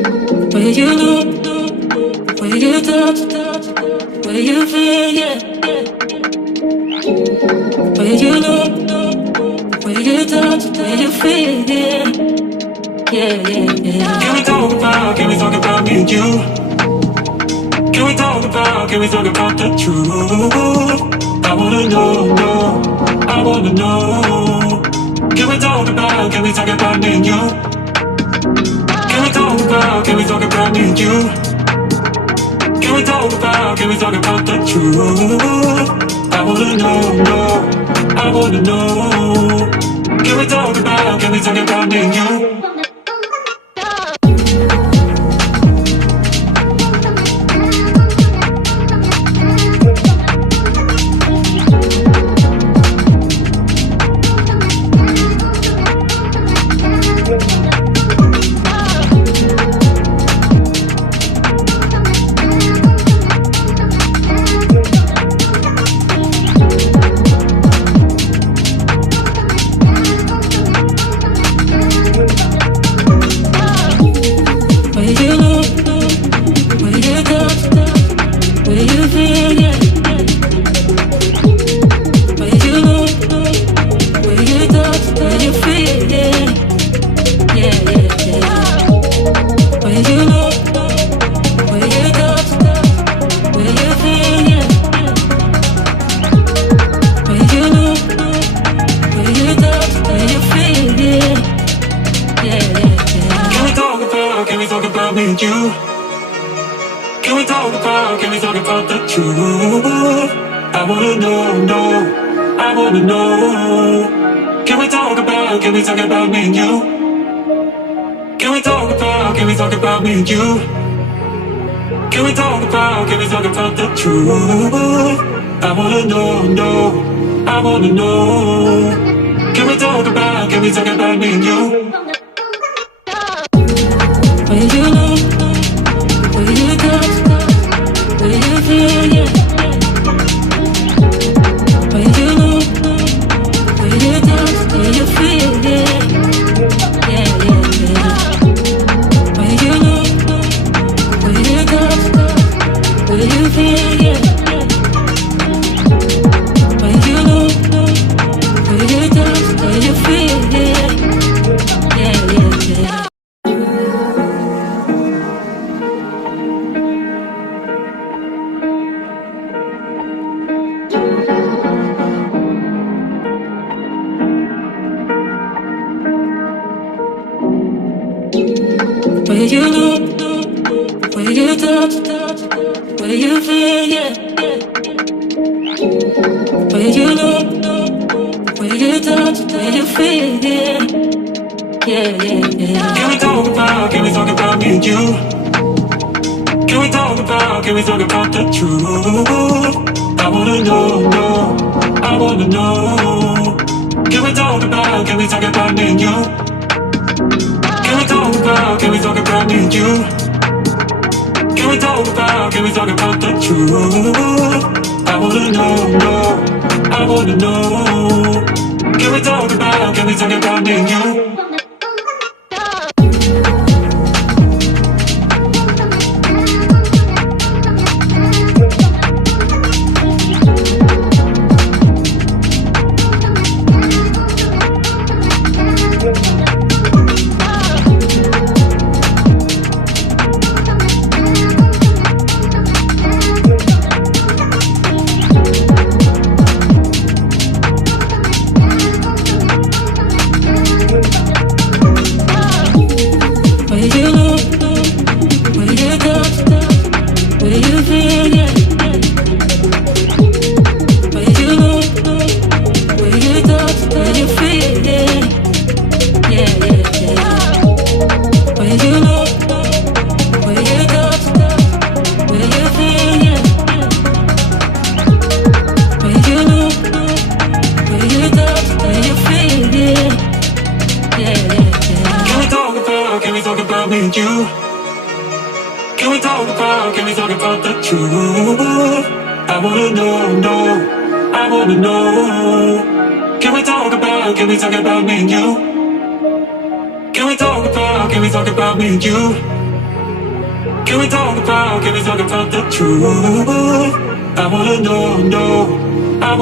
Where you look, where you touch, where you feel, yeah. Where you look, where you touch, where you feel, yeah. Yeah, yeah, yeah. Can we talk about me and you? Can we talk about the truth? I wanna know, no, I wanna know. Can we talk about me and you? Can we talk about me and you? Can we talk about the truth? I wanna know, no, I wanna know. Can we talk about me and you? Can we talk about the truth? I wanna know, no, I wanna know. Can we talk about me and you? Can we talk about me and you? Can we talk about the truth? I wanna know, no, I wanna know. Can we talk about me and you? Where you look, where you touch, where you feel, yeah. Where you look, where you touch, where you feel, yeah. Yeah, yeah, yeah. Where you look, where you touch, where you feel, yeah. Where you look, where you touch, where you feel, yeah. Yeah, yeah, yeah. Where you look, where you touch, where you feel, yeah. Where you look, where you touch, where you feel, yeah. Yeah, yeah, yeah. Can we talk about me and you? Can we talk about the truth? I wanna know, no, I wanna know. Can we talk about me and you? Can we talk about me and you? Can we talk about the truth? I wanna know, no, I wanna know. Can we talk about me and you? Can we talk about the truth? I wanna know, no, I wanna know. Can we talk about me and you? Can we talk about me and you? Can we talk about the truth? I wanna know,